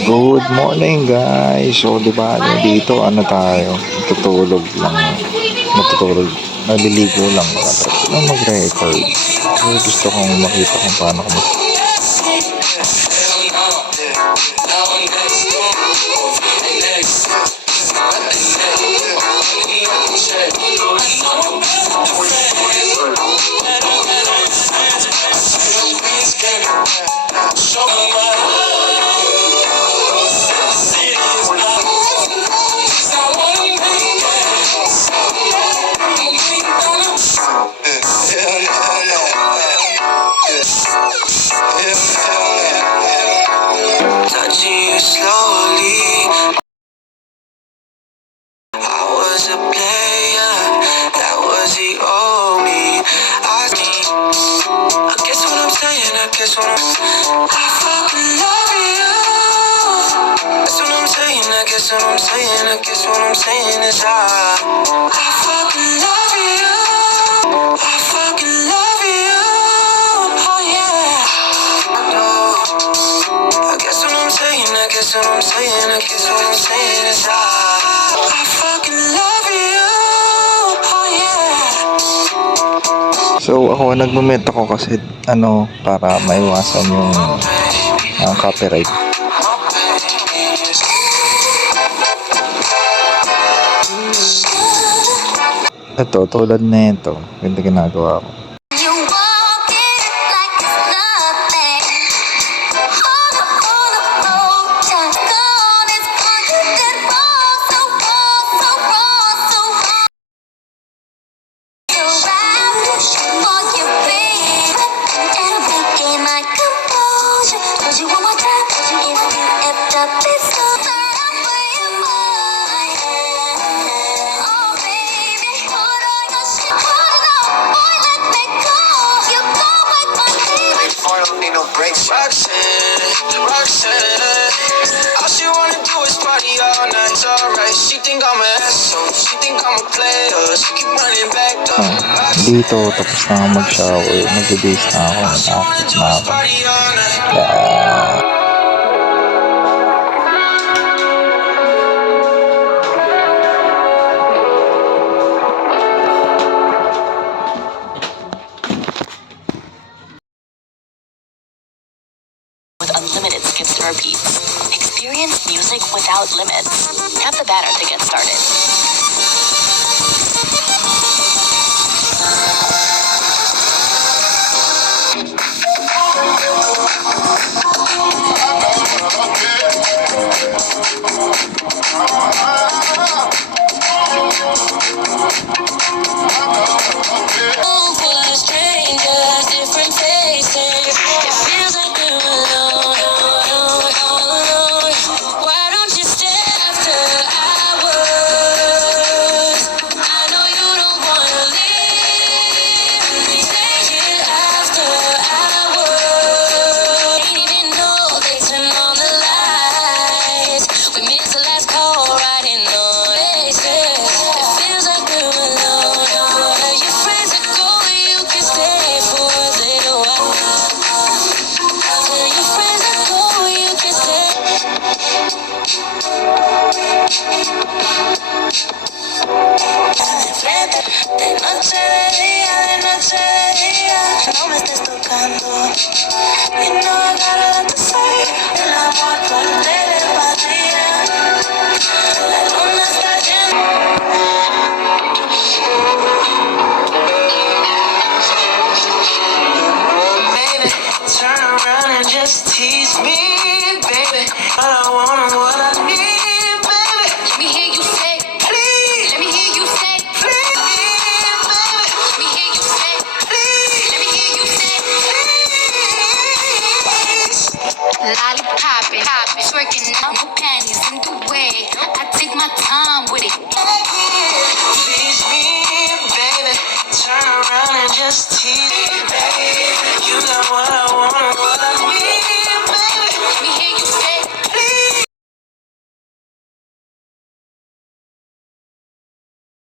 Good morning guys. So, di ba dito ano tayo? Tutulog lang. Matutulog. Naliligo lang. Wala mag-record. Kasi gusto kong makita kung paano ko touching you slowly. I was a player, that was the old me. I guess what I'm saying, I guess what I fucking love you. That's what I'm saying, I guess what I'm saying, I guess what I'm saying is I fucking love you. I fucking love you. Oh yeah. I know. I guess what I'm saying, I guess what I'm saying, I guess what I'm saying is I fucking love you. Oh yeah. So ako nagmo-met ako kasi para maiwasan yung copyright. Ito, tulad na ito. Ganda ginagawa ko. Roxanne, all she wanna do is party all night. It's alright, she think I'm an asshole, she think I'm a player, she keep running back though. Dito, tapos na ako mag-shower, nag-base na ako, nakakit na ako. Yeah. Unlimited skips and repeats. Experience music without limits. Tap the banner to get started. No me estés tocando. You know I got a lot to say. El amor por telepatía. La luna está llena. Baby, turn around and just tease me, baby. What I want and what I need, baby. Let me hear you say, please. Let me hear you say, please. Let me hear you say, please. Let me hear you say, please. Lollipopping, twerking out my panties in the way. I take my time with it. Please me, baby. Turn around and just tease me, baby. You got what I want and what I need, baby. Let me hear you say, please.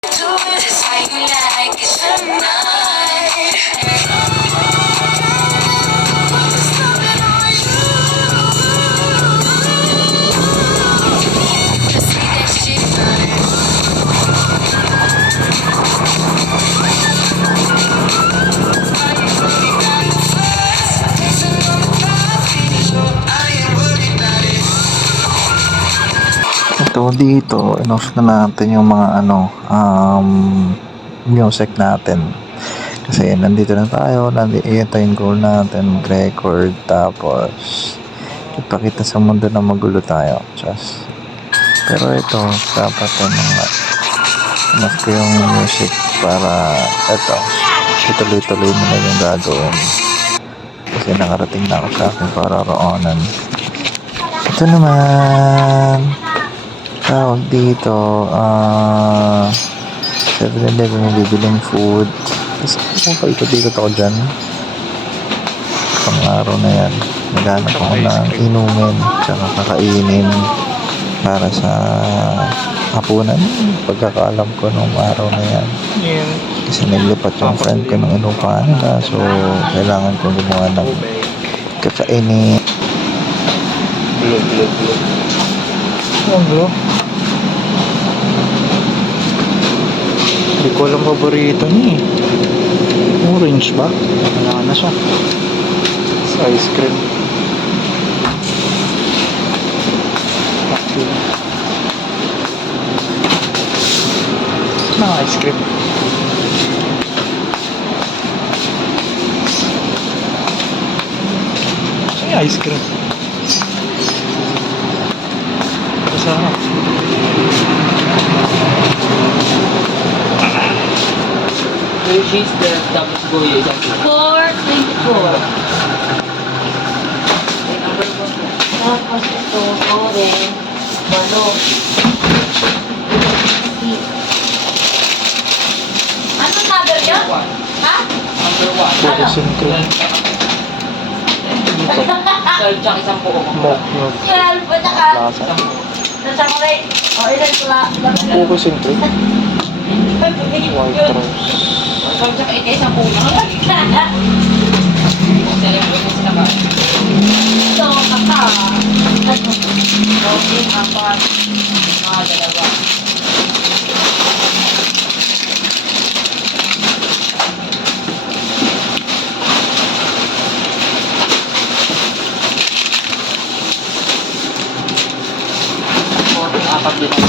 Do it just how you like it tonight. So dito, in-off na natin yung mga music natin. Kasi nandito na tayo, ito yung goal natin, mag-record, tapos ipakita sa mundo na magulo tayo. Just, pero ito, dapat in-off ko yung music para ito, ituloy-tuloy mo na yung gagawin. Kasi nakarating na ako sa aking pararoonan. Ito naman, tawag dito, 7-Eleven may bibiling food. Tapos kung paikot-ikot ako dyan, pang araw na yan, naghanap ako ng inumin, tsaka kakainin para sa hapunan. Pagkakaalam ko nung araw na yan. Kasi naglipat yung friend ko ng inupahan nila, so kailangan kong gumawa ng kakainin. Ang blue. Hindi ko alam paborito niya eh. Orange ba? Wala na siya. Sa ice cream. Na ice cream. Ay, ice cream. Masarap. Hershey's the tapos goyo isang kilo. 424. Ay, number 1 po. Tapos ito, orange, balot. Anong number yun? Ha? Number 1. Puro singkring. Salt tsaka isang buo. Milk, milk. 12 pa tsaka. Lasa. Isang buo. Sa chocolate. O, ilan pula? Puro singkring. White rose. Salt tsaka isang buo na. Celebrate na sila ba? Ito, kaka. Coffee, apat. Mga dalawa. Coffee, apat din.